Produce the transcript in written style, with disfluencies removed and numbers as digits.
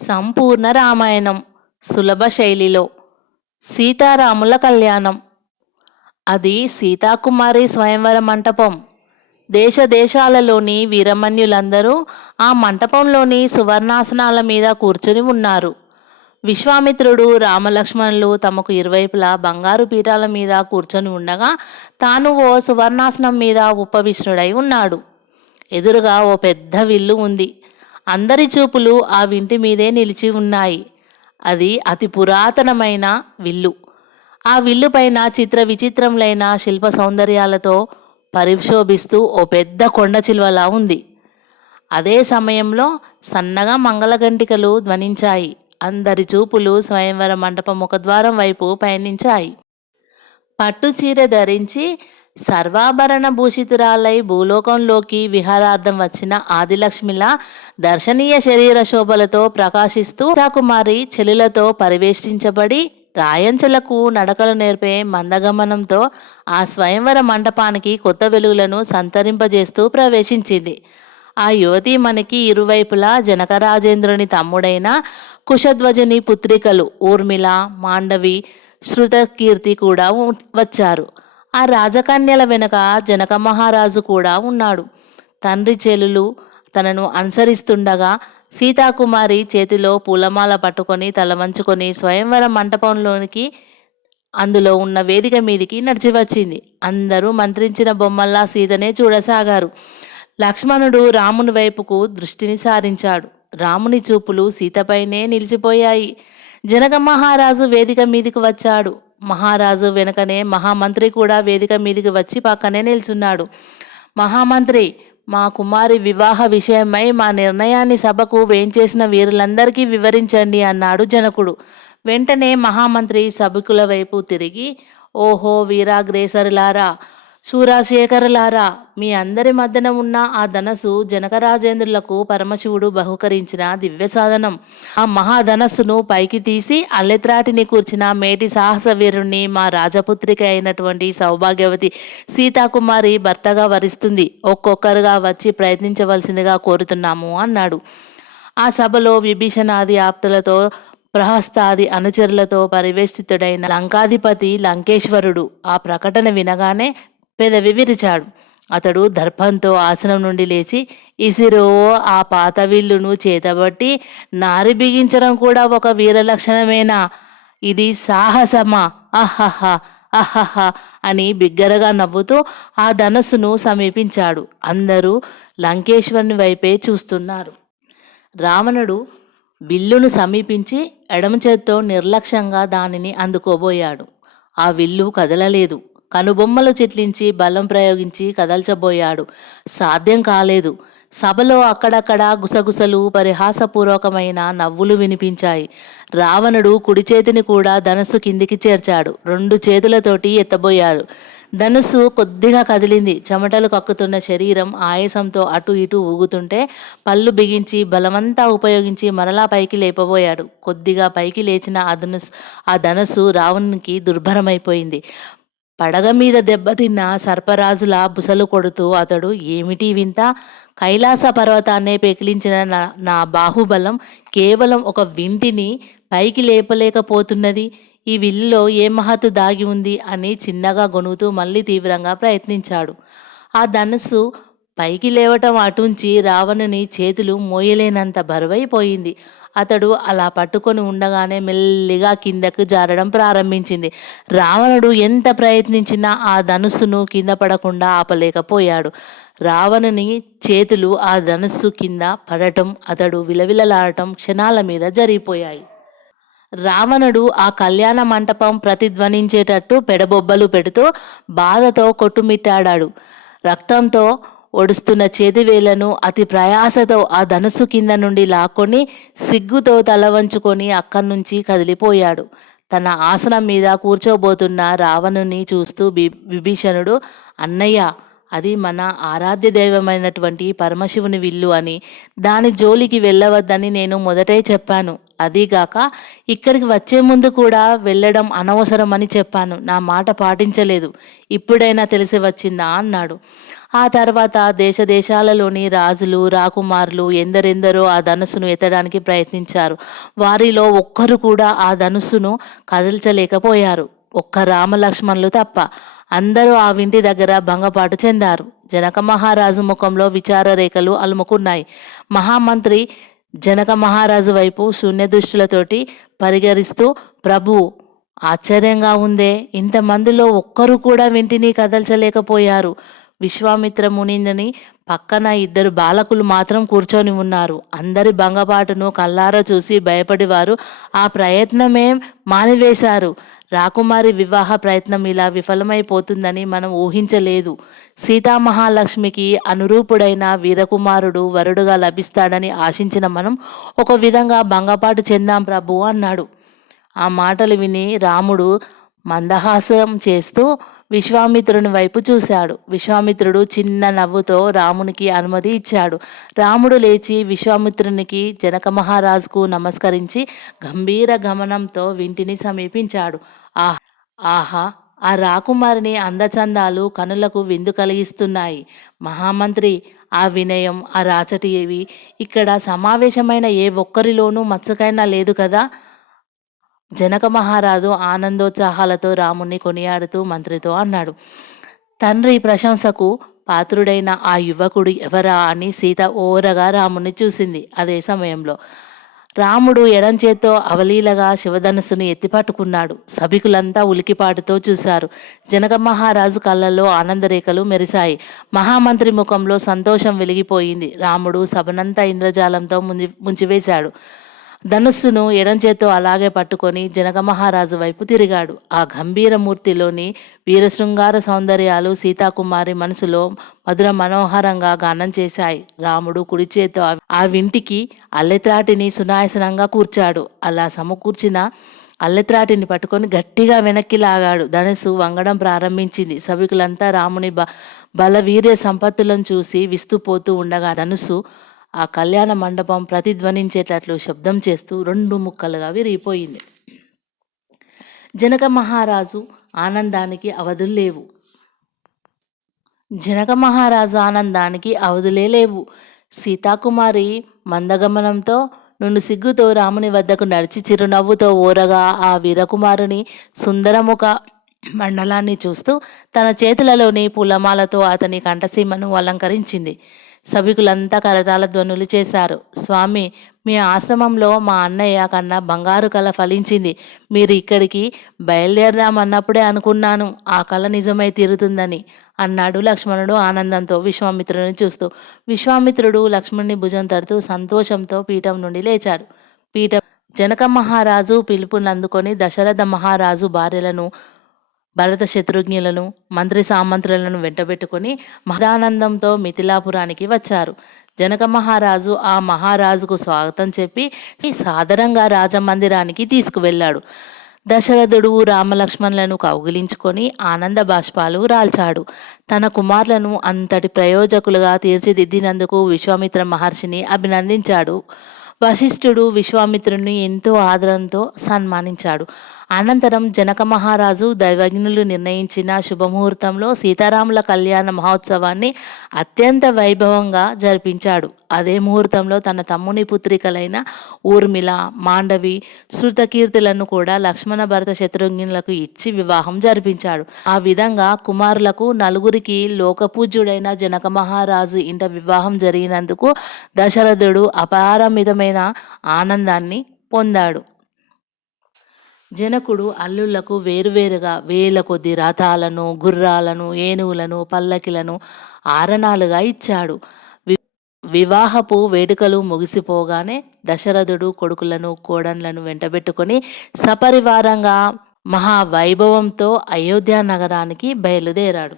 సంపూర్ణ రామాయణం సులభ శైలిలో సీతారాముల కళ్యాణం. అది సీతాకుమారి స్వయంవర మంటపం. దేశ దేశాలలోని వీరమన్యులందరూ ఆ మంటపంలోని సువర్ణాసనాల మీద కూర్చుని ఉన్నారు. విశ్వామిత్రుడు రామలక్ష్మణులు తమకు ఇరువైపులా బంగారు పీఠాల మీద కూర్చొని ఉండగా తాను ఓ సువర్ణాసనం మీద ఉపవిష్ణుడై ఉన్నాడు. ఎదురుగా ఓ పెద్ద విల్లు ఉంది. అందరి చూపులు ఆ వింటి మీదే నిలిచి ఉన్నాయి. అది అతి పురాతనమైన విల్లు. ఆ విల్లు పైన చిత్ర విచిత్రములైన శిల్ప సౌందర్యాలతో పరిశోభిస్తూ ఓ పెద్ద కొండ చిలువలా ఉంది. అదే సమయంలో సన్నగా మంగళగంటికలు ధ్వనించాయి. అందరి చూపులు స్వయంవర మంటపం ముఖద్వారం వైపు పయనించాయి. పట్టు చీర ధరించి సర్వాభరణ భూషితురాలై భూలోకంలోకి విహారార్థం వచ్చిన ఆదిలక్ష్మిలా దర్శనీయ శరీర శోభలతో ప్రకాశిస్తూ సీతాకుమారి చెలులతో పరివేష్టించబడి రాయంచులకు నడకలు నేర్పే మందగమనంతో ఆ స్వయంవర మంటపానికి కొత్త వెలుగులను సంతరింపజేస్తూ ప్రవేశించింది. ఆ యువతీమణికి ఇరువైపులా జనకరాజేంద్రుని తమ్ముడైన కుశధ్వజుని పుత్రికలు ఊర్మిళ, మాండవి, శృతకీర్తి కూడా వచ్చారు. ఆ రాజకన్యల వెనుక జనక మహారాజు కూడా ఉన్నాడు. తండ్రి చెలులు తనను అనుసరిస్తుండగా సీతాకుమారి చేతిలో పూలమాల పట్టుకొని తల వంచుకొని స్వయంవర మంటపంలోనికి అందులో ఉన్న వేదిక మీదికి నడిచి వచ్చింది. అందరూ మంత్రించిన బొమ్మల్లా సీతనే చూడసాగారు. లక్ష్మణుడు రాముని వైపుకు దృష్టిని సారించాడు. రాముని చూపులు సీతపైనే నిలిచిపోయాయి. జనక మహారాజు వేదిక మీదికి వచ్చాడు. మహారాజు వెనుకనే మహామంత్రి కూడా వేదిక మీదికి వచ్చి పక్కనే నిల్చున్నాడు. మహామంత్రి, మా కుమారి వివాహ విషయమై మా నిర్ణయాన్ని సభకు వేంచేసిన వీరులందరికీ వివరించండి అన్నాడు జనకుడు. వెంటనే మహామంత్రి సభికుల వైపు తిరిగి, ఓహో వీరాగ్రేసరులారా, శూరశేఖరులారా, మీ అందరి మధ్యన ఉన్న ఆ ధనస్సు జనకరాజేంద్రులకు పరమశివుడు బహుకరించిన దివ్య సాధనం. ఆ మహాధనస్సును పైకి తీసి అల్లెత్రాటిని కూర్చిన మేటి సాహస వీరుణ్ణి మా రాజపుత్రిక అయినటువంటి సౌభాగ్యవతి సీతాకుమారి భర్తగా వరిస్తుంది. ఒక్కొక్కరుగా వచ్చి ప్రయత్నించవలసిందిగా కోరుతున్నాము అన్నాడు. ఆ సభలో విభీషణాది ఆప్తులతో ప్రహస్తాది అనుచరులతో పరివేష్టితుడైన లంకాధిపతి లంకేశ్వరుడు ఆ ప్రకటన వినగానే పెదవి విరిచాడు. అతడు దర్భంతో ఆసనం నుండి లేచి, ఇసిరో ఆ పాత విల్లును చేతబట్టి నారి బిగించడం కూడా ఒక వీర లక్షణమేనా? ఇది సాహసమా? అహహ అహహ అని బిగ్గరగా నవ్వుతూ ఆ ధనస్సును సమీపించాడు. అందరూ లంకేశ్వరుని వైపే చూస్తున్నారు. రావణుడు విల్లును సమీపించి ఎడమ చేత్తో నిర్లక్ష్యంగా దానిని అందుకోబోయాడు. ఆ విల్లు కదలలేదు. కనుబొమ్మలు చిట్లించి బలం ప్రయోగించి కదల్చబోయాడు. సాధ్యం కాలేదు. సభలో అక్కడక్కడ గుసగుసలు, పరిహాసపూర్వకమైన నవ్వులు వినిపించాయి. రావణుడు కుడి చేతిని కూడా ధనుస్సు కిందికి చేర్చాడు. 2 చేతులతోటి ఎత్తబోయాడు. ధనుస్సు కొద్దిగా కదిలింది. చెమటలు కక్కుతున్న శరీరం ఆయాసంతో అటు ఇటు ఊగుతుంటే పళ్ళు బిగించి బలమంతా ఉపయోగించి మరలా పైకి లేపబోయాడు. కొద్దిగా పైకి లేచిన ఆ ధనుస్సు రావణునికి దుర్భరమైపోయింది. పడగ మీద దెబ్బతిన్న సర్పరాజులా బుసలు కొడుతూ అతడు, ఏమిటి వింత? కైలాస పర్వతాన్నే పెకిలించిన నా బాహుబలం కేవలం ఒక వింటిని పైకి లేపలేకపోతున్నది. ఈ విల్లులో ఏ మహత్తు దాగి ఉంది అని చిన్నగా గొనుగుతూ మళ్ళీ తీవ్రంగా ప్రయత్నించాడు. ఆ ధనుస్సు పైకి లేవటం అటుంచి రావణుని చేతులు మోయలేనంత బరువైపోయింది. అతడు అలా పట్టుకొని ఉండగానే మెల్లిగా కిందకు జారడం ప్రారంభించింది. రావణుడు ఎంత ప్రయత్నించినా ఆ ధనుస్సును కింద పడకుండా ఆపలేకపోయాడు. రావణుని చేతులు ఆ ధనుస్సు కింద పడటం, అతడు విలవిలలాడటం క్షణాల మీద జరిగిపోయాయి. రావణుడు ఆ కళ్యాణ మంటపం ప్రతిధ్వనించేటట్టు పెడబొబ్బలు పెడుతూ బాధతో కొట్టుమిట్టాడాడు. రక్తంతో ఒడుస్తున్న చేతివేళ్లను అతి ప్రయాసతో ఆ ధనుస్సు కింద నుండి లాక్కొని సిగ్గుతో తల వంచుకొని అక్కడి నుంచి కదిలిపోయాడు. తన ఆసనం మీద కూర్చోబోతున్న రావణుని చూస్తూ విభీషణుడు, అన్నయ్య, అది మన ఆరాధ్య దైవమైనటువంటి పరమశివుని విల్లు అని, దాని జోలికి వెళ్ళవద్దని నేను మొదటే చెప్పాను. అదీగాక ఇక్కడికి వచ్చే ముందు కూడా వెళ్ళడం అనవసరం అని చెప్పాను. నా మాట పాటించలేదు. ఇప్పుడైనా తెలిసి వచ్చిందా అన్నాడు. ఆ తర్వాత దేశదేశాలలోని రాజులు రాకుమారులు ఎందరెందరో ఆ ధనుస్సును ఎత్తడానికి ప్రయత్నించారు. వారిలో ఒక్కరు కూడా ఆ ధనుస్సును కదిల్చలేకపోయారు. ఒక్క రామలక్ష్మణులు తప్ప. అందరూ ఆ వింటి దగ్గర భంగపాటు చెందారు. జనక మహారాజు ముఖంలో విచార రేఖలు అలుముకున్నాయి. మహామంత్రి జనక మహారాజు వైపు శూన్యదృష్టిలతోటి పరిగరిస్తూ, ప్రభు, ఆశ్చర్యంగా ఉందే, ఇంతమందిలో ఒక్కరు కూడా వింటిని కదల్చలేకపోయారు. విశ్వామిత్ర మునిందని పక్కన ఇద్దరు బాలకులు మాత్రం కూర్చొని ఉన్నారు. అందరి భంగపాటును కల్లారా చూసి భయపడివారు ఆ ప్రయత్నమే మానివేశారు. రాకుమారి వివాహ ప్రయత్నం ఇలా విఫలమైపోతుందని మనం ఊహించలేదు. సీతామహాలక్ష్మికి అనురూపుడైన వీరకుమారుడు వరుడుగా లభిస్తాడని ఆశించిన మనం ఒక విధంగా భంగపాటు చెందాం ప్రభు అన్నాడు. ఆ మాటలు విని రాముడు మందహాసం చేస్తూ విశ్వామిత్రుని వైపు చూశాడు. విశ్వామిత్రుడు చిన్న నవ్వుతో రామునికి అనుమతి ఇచ్చాడు. రాముడు లేచి విశ్వామిత్రునికి జనక మహారాజుకు నమస్కరించి గంభీర గమనంతో వింటిని సమీపించాడు. ఆహా, ఆ రాకుమారిని అందచందాలు కనులకు విందు కలిగిస్తున్నాయి. మహామంత్రి, ఆ వినయం, ఆ రాచటివి ఇక్కడ సమావేశమైన ఏ ఒక్కరిలోనూ మచ్చకైనా లేదు కదా. జనక మహారాజు ఆనందోత్సాహాలతో రాముణ్ణి కొనియాడుతూ మంత్రితో అన్నాడు. తండ్రి ప్రశంసకు పాత్రుడైన ఆ యువకుడు ఎవరా అని సీత ఓరగా రాముణ్ణి చూసింది. అదే సమయంలో రాముడు ఎడం చేత్తో అవలీలగా శివధనుస్సును ఎత్తిపట్టుకున్నాడు. సభికులంతా ఉలికిపాటుతో చూశారు. జనక మహారాజు కళ్ళల్లో ఆనందరేఖలు మెరిశాయి. మహామంత్రి ముఖంలో సంతోషం వెలిగిపోయింది. రాముడు సభనంతా ఇంద్రజాలంతో ముంచివేశాడు. ధనుస్సును ఎడం చేత్తో అలాగే పట్టుకొని జనక మహారాజు వైపు తిరిగాడు. ఆ గంభీర మూర్తిలోని వీరశృంగార సౌందర్యాలు సీతాకుమారి మనసులో మధుర మనోహరంగా గానం చేశాయి. రాముడు కుడి చేత్తో ఆ వింటికి అల్లెత్రాటిని సునాయసనంగా కూర్చాడు. అలా సమకూర్చిన అల్లెత్రాటిని పట్టుకొని గట్టిగా వెనక్కి లాగాడు. ధనుస్సు వంగడం ప్రారంభించింది. సభికులంతా రాముని బలవీర్య సంపత్తులను చూసి విస్తుపోతూ ఉండగా ధనుస్సు ఆ కళ్యాణ మండపం ప్రతిధ్వనించేటట్లు శబ్దం చేస్తూ 2 ముక్కలుగా విరిగిపోయింది. జనక మహారాజు ఆనందానికి అవధుల్లేవు. లేవు. సీతాకుమారి మందగమనంతో నుండి సిగ్గుతో రాముని వద్దకు నడిచి చిరునవ్వుతో ఓరగా ఆ వీరకుమారుని సుందరముఖ మండలాన్ని చూస్తూ తన చేతులలోని పూలమాలతో అతని కంఠసీమను అలంకరించింది. సభికులంతా కరతాళ ధ్వనులు చేశారు. స్వామి, మీ ఆశ్రమంలో మా అన్నయ్య కన్నా బంగారు కళ ఫలించింది. మీరు ఇక్కడికి బయలుదేరదామన్నప్పుడే అనుకున్నాను ఆ కళ నిజమై తీరుతుందని అన్నాడు లక్ష్మణుడు ఆనందంతో విశ్వామిత్రుని చూస్తూ. విశ్వామిత్రుడు లక్ష్మణుని భుజం తడుతూ సంతోషంతో పీఠం నుండి లేచాడు. జనక మహారాజు పిలుపునందుకొని దశరథ మహారాజు భార్యలను, భరత శత్రుఘ్నులను, మంత్రి సామంత్రులను వెంటబెట్టుకొని మహదానందంతో మిథిలాపురానికి వచ్చారు. జనక మహారాజు ఆ మహారాజుకు స్వాగతం చెప్పి సాదరంగా రాజమందిరానికి తీసుకువెళ్ళాడు. దశరథుడు రామలక్ష్మణులను కౌగిలించుకొని ఆనంద బాష్పాలు రాల్చాడు. తన కుమారులను అంతటి ప్రయోజకులుగా తీర్చిదిద్దినందుకు విశ్వామిత్ర మహర్షిని అభినందించాడు. వశిష్ఠుడు విశ్వామిత్రుని ఎంతో ఆదరంతో సన్మానించాడు. అనంతరం జనక మహారాజు దైవజ్ఞులు నిర్ణయించిన శుభముహూర్తంలో సీతారాముల కళ్యాణ మహోత్సవాన్ని అత్యంత వైభవంగా జరిపించాడు. అదే ముహూర్తంలో తన తమ్ముని పుత్రికలైన ఊర్మిళ, మాండవి, శృతకీర్తులను కూడా లక్ష్మణ భరత శత్రుఘ్నులకు ఇచ్చి వివాహం జరిపించాడు. ఆ విధంగా కుమారులకు నలుగురికి లోకపూజ్యుడైన జనక మహారాజు ఇంట వివాహం జరిగినందుకు దశరథుడు అపారమితమైన ఆనందాన్ని పొందాడు. జనకుడు అల్లుళ్లకు వేరువేరుగా వేల కొద్ది రథాలను, గుర్రాలను, ఏనుగులను, పల్లకిలను ఆరణాలుగా ఇచ్చాడు. వివాహపు వేడుకలు ముగిసిపోగానే దశరథుడు కొడుకులను, కోడన్లను వెంటబెట్టుకొని సపరివారంగా మహావైభవంతో అయోధ్య నగరానికి బయలుదేరాడు.